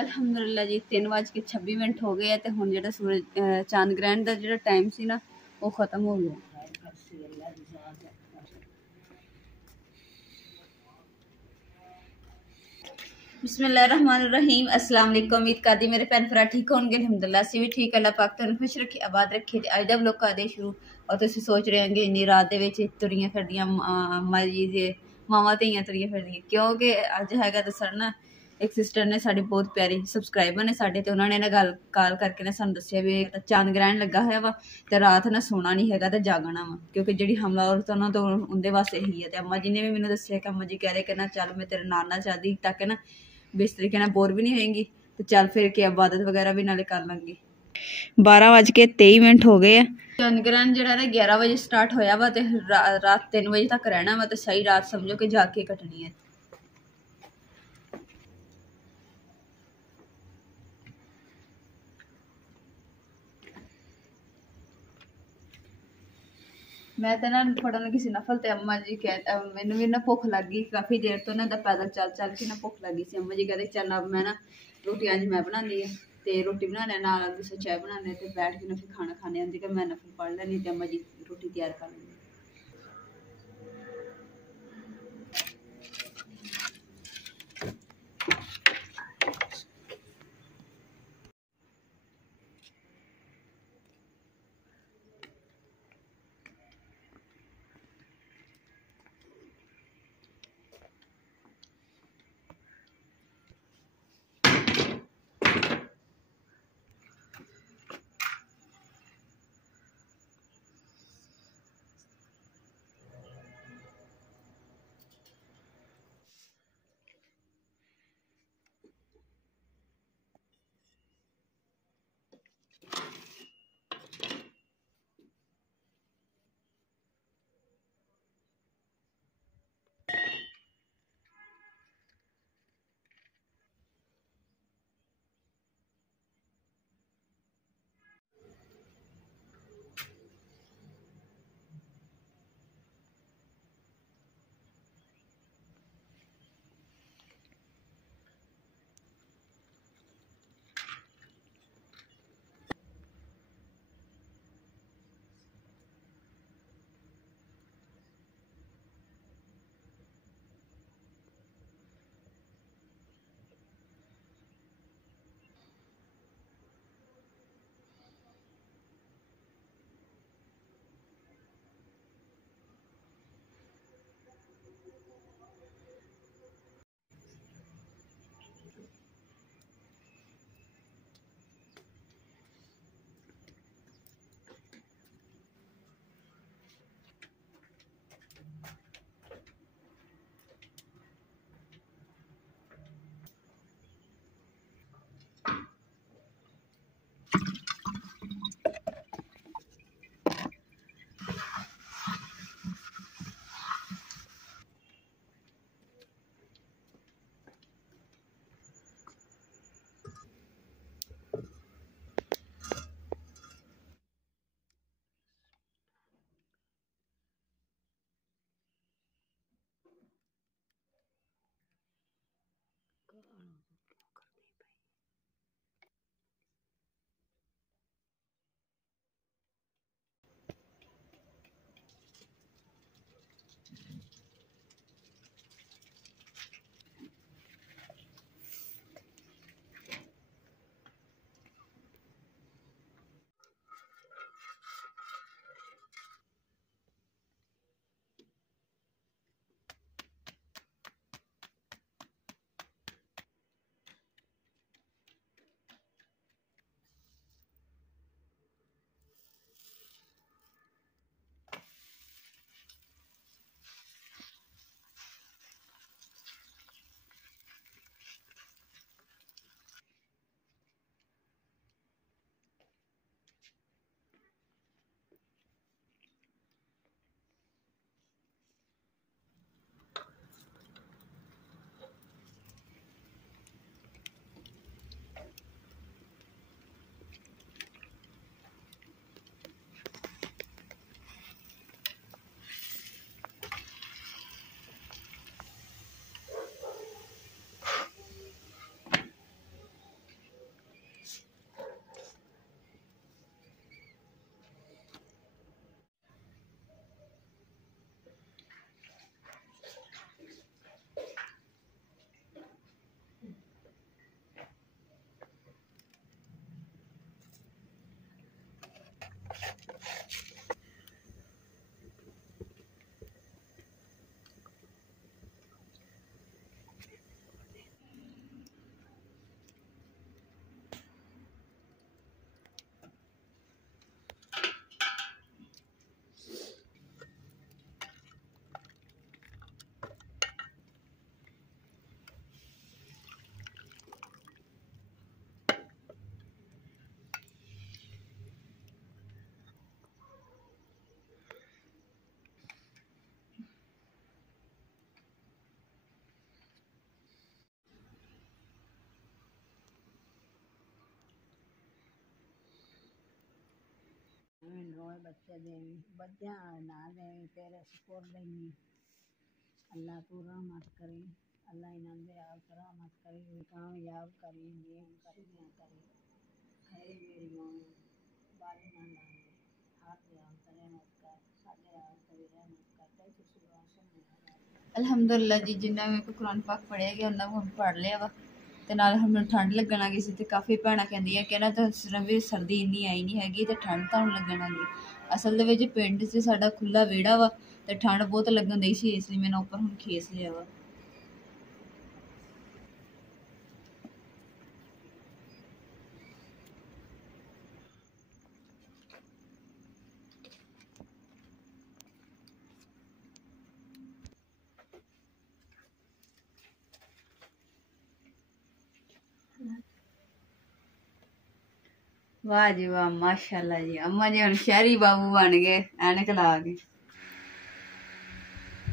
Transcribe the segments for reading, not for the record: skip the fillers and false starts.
ਅਲਹਮਦੁਲਿਲਾ ਜੀ 3:26 ਹੋ ਗਏ ਆ ਤੇ ਹੁਣ ਜਿਹੜਾ ਸੂਰਜ ਚਾंद ग्रहण ਦਾ ਜਿਹੜਾ ਟਾਈਮ ਸੀ ਨਾ ਉਹ ਖਤਮ ਹੋ ਗਿਆ। बिस्मिल्लाहिर्रहमानिर्रहीम अस्सलाम वालेकुम। उम्मीद करदी मेरे भैन भरा ठीक होंगे। अलहमदुलिल्लाह असीं भी ठीक। अल्लाह पाक तुहानूं खुश रखे आबाद रखे। ते अज दा व्लॉग करदे शुरू। और तुसीं सोच रहे होंगे इन्नी रात दे विच तुरियां फिरदियां मजी दे मावां धीआं तुरियां फिरदियां क्योंकि अज हैगा दस्सण ना एक सिस्टर ने साडी बहुत प्यारी सबसक्राइबर ने साडे ते उन्होंने ना गल कॉल करके ना सानूं दस्सिया भी चांद ग्रहण लगा होया वा ते रात ना सोना नहीं हैगा ते जागना वा क्योंकि जिहड़ी हमला औरत उन्हां तो उंदे वास्ते ही है। ते अम्मा जी ने भी मैनूं दस्सिया कि अम्मा जी कह रहे कि ना चल मैं तेरे नाल चलदी ताकि ना भी इस तरीके बोर भी नहीं होएंगी तो चल फिर के इबादत वगैरह भी नाले कर लेंगी। 12:23 हो गए हैं। चांद ग्रहण जो 11 बजे स्टार्ट होया वा ते रात 3 बजे तक रहना वा तो सही रात समझो कि जाके कटनी है। मैं तो ना फड़न लगी सी नफल ते अम्मा जी कह मैनू भी ना भुख लग गई काफ़ी देर तो ना पैदल चल चल के ना भुख लगी सी। अम्मा जी कहते चल अब मैं ना रोटी अज मैं बनानी है तो रोटी बनाने नाल दूसरा चाय बनाने ते बैठ के ना फिर खाना खाने आंदी कि मैं नफल पढ़ लैनी ते अम्मा जी रोटी तैयार कर लेंगे। बच्चे देवी बच्चा ना देवी तेरे सुपुर्द देनी अल्लाह तू रहमत करी अल्लाह इन्हां दे आप रहमत करी कामयाब करी नेम करी ना करी है मेरी मां बारी ना लाए हाथ दे आप रहमत कर साडे आप तेरी रहमत कर ते तुसी रोशन नहीं अल्हम्दुलिल्लाह जी जिन्ना मेरे को कुरान पाक पढ़िया गया उन्ना मैं पढ़ लिया वा ਤੇ ਨਾਲ ਹੁਣ ਮੈਨੂੰ ਠੰਡ ਲੱਗਣ ਲੱਗੀ ਸੀ ਤੇ ਕਾਫੀ ਭੈਣਾਂ ਕਹਿੰਦੀਆਂ ਕਿ ਨਾ ਤਾਂ ਵੀ ਸਰਦੀ ਇੰਨੀ ਆਈ ਨਹੀਂ ਹੈਗੀ ਤੇ ਠੰਡ ਤੁਹਾਨੂੰ ਲੱਗਣ ਲੱਗੀ। ਅਸਲ ਦੇ ਵਿੱਚ ਪਿੰਡ 'ਚ ਸਾਡਾ ਖੁੱਲਾ ਵਿਹੜਾ ਵਾ ਤੇ ਠੰਡ ਬਹੁਤ ਲੱਗਣ ਦਈ ਸੀ ਇਸ ਲਈ ਮੈਂ ਉੱਪਰ ਹੁਣ ਖੇਸ ਲਿਆ ਵਾ। वाह जी वाह माशाल्लाह जी अम्मा जी हम शहरी बाबू बन गए ऐनक ला के।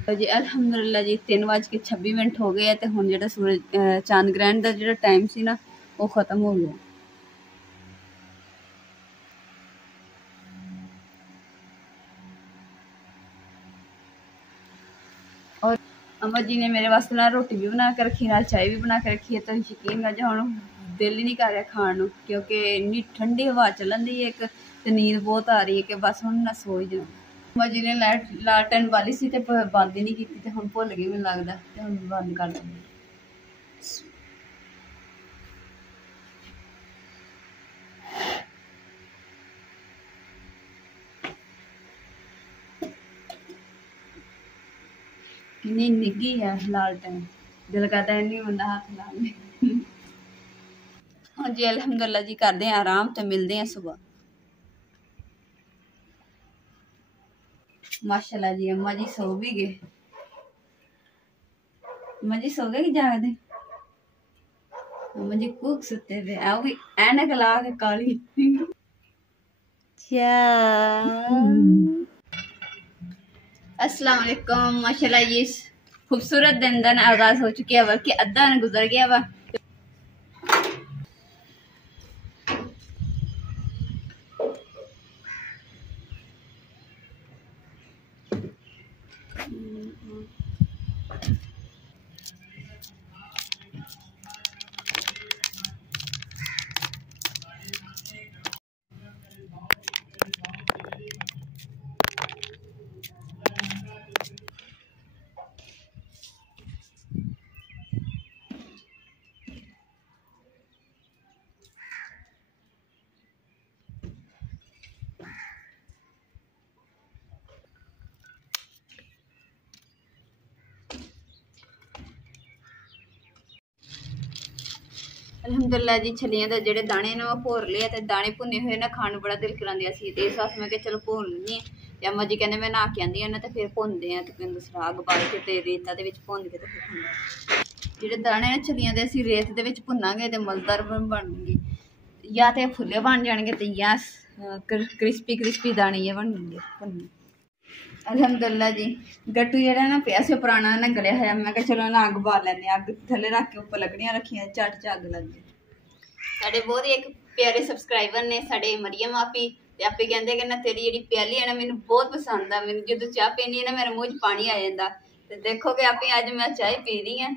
तो जी अल्हम्दुलिल्लाह जी 3:26 हो गए तो हुण जिहड़ा सूरज चांद ग्रहण का जिहड़ा टाइम सी ना वो खत्म हो गया। और अम्मा जी ने मेरे वास्ते ना रोटी भी बना के रखी नाल चाय भी बना के रखी है तो यकीन कर जो हुण दिल ही नहीं कर रहा खाने क्योंकि इन्नी ठंडी हवा चलन दी है एक तो नींद बहुत आ रही है कि बस हुण ना सो जाऊं। अम्मा जी ने लालटेन बाली सी ते बंद ही नहीं की ते हुण भुल गई मैनूं लगदा ते हुण बंद कर दूंगी। कितनी निगी है लालटेन दिल करता है नहीं बंदा हाथ ला ले। हाँ जी अल्हम्दुलिल्लाह जी करते हैं आराम तो मिलते हैं सुबह। माशाल्लाह जी अम्मा जी सो भी गए। अम्मा जी सो गए कि जागदे? अम्मा जी कूक सुते पे आओ भी ऐनक ला के काली अस्सलाम वालेकुम। माशाल्लाह ये खूबसूरत दिन का आगाज हो चुकी है बल्कि अद्धा दिन गुजर गया वा। अल्हम्दुलिल्लाह जी छलियां दे जेहड़े दाने ने भोर लिया ते दाने भुने हुए ना खाने बड़ा दिल करांदियां सी ते इस वास्ते मैं कहा चलो भोर लैनी ते अम्मा जी कहंदे मैं नहा के आंदी ना ते फिर भुनदे आ ते फिर दूसरा अग बाल के ते रेता दे विच भुन के ते फिर खांदे। जेहड़े दाने ने छलियां दे असीं रेत दे विच भुनांगे ते मलदार बनणगे या ते फुल्ले बन जाणगे ते या क्रिस्पी दाने ये बनणगे भुन्ने। अल्हम्दुलिल्लाह जी गट्टू जेहड़ा ना पिया से पुराना ना गलिया होया मैं कहा चलो ना अग बाल लैने अग थल्ले रख के उपर लकड़ियां रखियां झट च अग लग गई। साडे बहुत ही एक प्यारे सबसक्राइबर ने साडे मरियम आपी ते आपी कहंदे कि ना तेरी जेहड़ी प्याली है ना मैनू बहुत पसंद आ मैनू जदों चाह पीनी है ना मेरे मुंह च पानी आ जांदा ते देखो कि आपी अज मैं चाय पी रही हां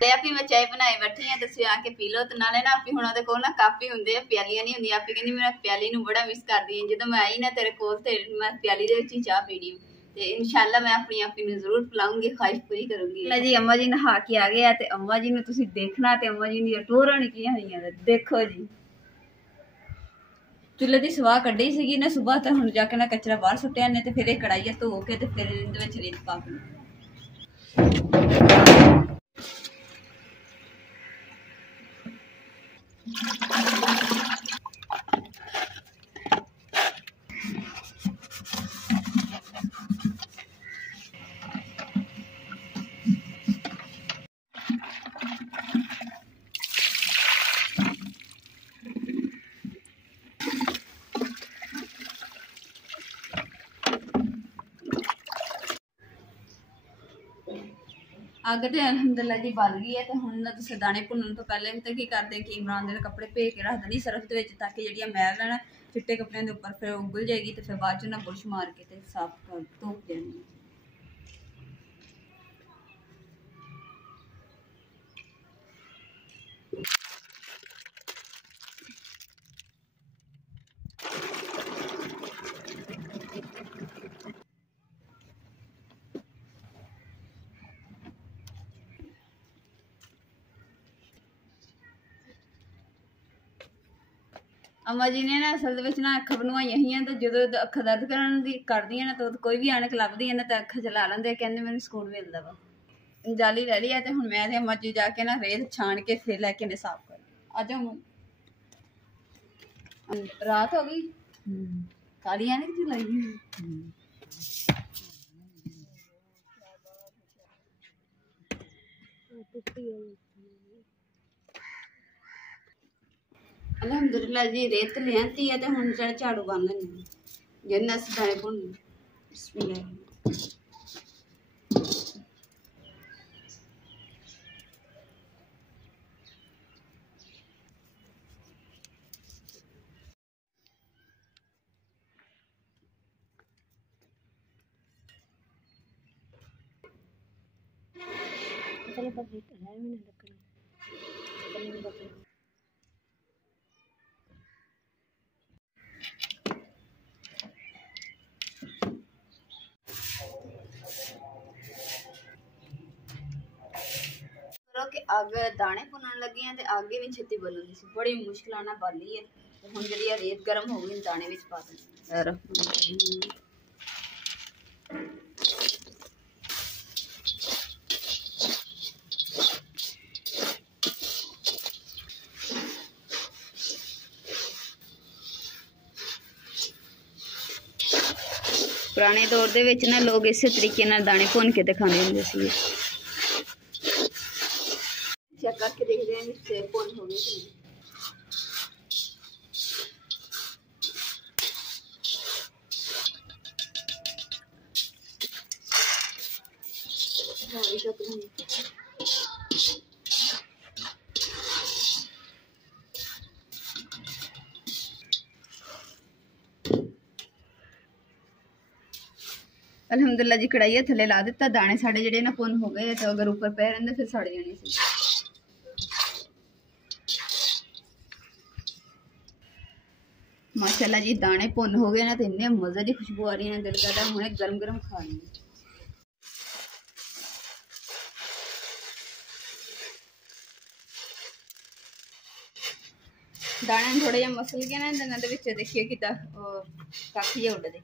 ते आपी मैं चाय बनाई बैठी हां तुसीं आके पी लो ते नाले ना आपी हुण ओहदे कोल ना कापी हुंदे प्यालियां नहीं हुंदियां आपी कहंदी मैं प्याली नूं बड़ा मिस करदी हां जदों मैं आई ना तेरे कोल ते मैं प्याली दे विच ही चाह पीनी ते इंशाअल्लाह मैं अपनी आपी नूं जरूर पिलाऊंगी ख्वाहिश पूरी करूंगी। ला जी अम्मा जी नहा के आ गए ते अम्मा जी नूं तुसीं देखना ते अम्मा जी दी टोरां निकलियां होईयां ते देखो जी चुल्हे की सवाह कड्ढी सीगी ना सुबह तो हुण जाके ना कचरा बाहर सुट्टिया ने ते फिर ये कढ़ाई धो के ते फिर इहदे विच रेत पा के ਅੱਗ ਤੇ ਅਲਹਮਦੁਲਿਲਾ ਜੀ ਬਲ ਗਈ ਹੈ। ਤੇ ਹੁਣ ਤੁਸੀਂ ਦਾਣੇ ਭੁੰਨਣ ਤੋਂ ਪਹਿਲੇ ਤੇ ਕੀ ਕਰਦੇ ਕਿ ਇਮਰਾਨ ਦੇ ਕੱਪੜੇ ਭੇ ਕੇ ਰੱਖ ਦਿੰਦੀ ਸਰਫ ਦੇ ਵਿੱਚ, ਤਾਂ ਕਿ ਜਿਹੜੀਆਂ ਮੈਲ ਹੈ ਨਾ ਚਿੱਟੇ ਕੱਪੜਿਆਂ ਦੇ ਉੱਪਰ ਫਿਰ ਉਗਲ ਜਾਏਗੀ, ਤੇ ਫਿਰ ਬਾਅਦ ਚ ਨਾ ਬੁਰਸ਼ ਮਾਰ ਕੇ ਤੇ ਸਾਫ਼ ਕਰ ਧੋ ਦੇਣੀ। अम्मा जी ने ना असल ना अखा बनवाइया ही, तो जो अखा दर्द करदियां ना तो कोई भी ऐनक लभदी है ना तो अखा चला लेंदे, कहंदे मैनूं सुकून मिलदा वा। जाली ले ली है, तो हुण मैं ते अम्मा जी जाके ना रेत छान के फिर लैके ने साफ कर। आ जाओ, रात हो गई, काली ऐनक जलाई अलहमदुलिल्लाह जी। रेत लियांती है, तो हुण जेह्ड़ा झाड़ू बंद नहीं जिन्ना अस दाने भुनने। बिस्मिल्लाह। चलो बस एक है मैंने लकड़ी कि अग दाने भुनन लगी हैं, तो अग भी छेती बलन दी सी, बड़ी मुश्किल नाल बाली है। हुण जिहड़ी रेत गर्म हो गई, दाने विच पा देने। पुराने दौर दे विच ना लोग इस तरीके नाल दाने भुन के ते खांदे हुंदे सी। चेक करके देखते हैं कि भुन हो गए कि नहीं। अलहमदुलिल्लाह जी, कढ़ाई थले ला दिता, दाने साढ़े जेडे ना भुन हो गए। तो अगर ऊपर पे रहंदे फिर सड़ जाने सी। माशाल्लाह जी, दाने भुन हो गए ना, तो इन्ने मजे की खुशबू आ रही है, दिल करदा हुणे गरम गरम खा ली। दाने थोड़े जिहा मसल गए ना, इन्हां दे विच देखिए कि कख जे उड़दे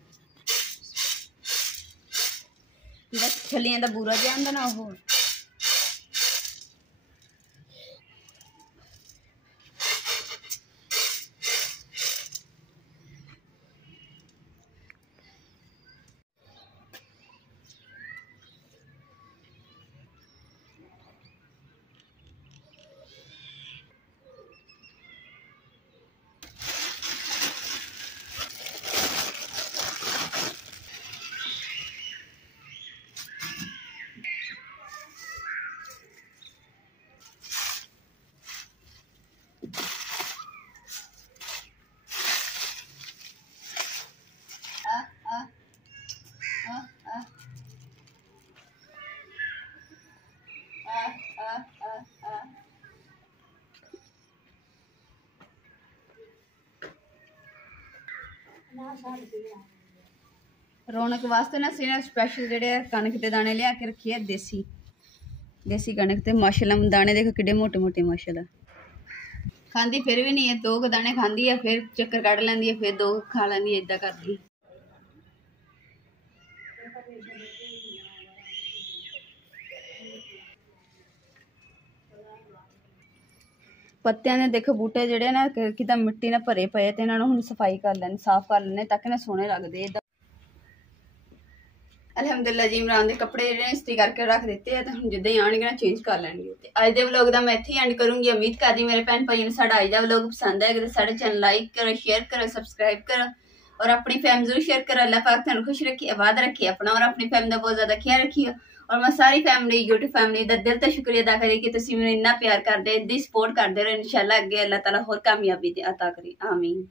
छलियां दा बूरा जिहा हुंदा ना, ओह रौनक वास्ते ना असीं स्पैशल जेह्ड़े कनक दे दाने लिया के रखी है, देसी देसी कनक। ते माशाल्लाह दाने देखो किड्डे मोटे मोटे माशाल्लाह। खांदी फिर भी नहीं है, 2 दाने खांदी है, फिर चक्कर कड़ लैंदी है, फिर 2 खा लैंदी है, इदां करदी। पत्तियां ने देखो बूटे जेह्ड़े ना किदा मिट्टी ना भरे पे, ते इन्हां नूं हुण सफाई कर लैनी, साफ कर लैने, ताकि ना सोहने लगदे। अलहमदुलिल्लाह जी, इमरान के कपड़े जेह्ड़े इस्त्री करके रख दिते हैं, तो हम जिद्दां ही आउणगे ना चेंज कर लैणगे। ते अज दे व्लॉग दा मैं इत्थे ही एंड करूंगी। उम्मीद करदी मेरे भैन भाइयों नूं साडा अज दा व्लॉग पसंद आएगा। ते साडे चैनल लाइक करो, शेयर करो, सबसक्राइब करो और अपनी फैमिली जरूर शेयर करो। अल्लाह पाक तुहानू खुश रखे, आबाद रखे अपना और अपनी फैमिली का बहुत ज्यादा ख्याल रखिए। और मैं सारी फैमिली यूट्यूब फैमिली का दिल तो शुक्रिया अदा करी कि तुसीं मैनूं इन्ना प्यार करदे, इन्नी सपोर्ट करदे रहो। इंशाअल्लाह अगे अल्लाह ताला होर कामयाबी अता करे, आमीन।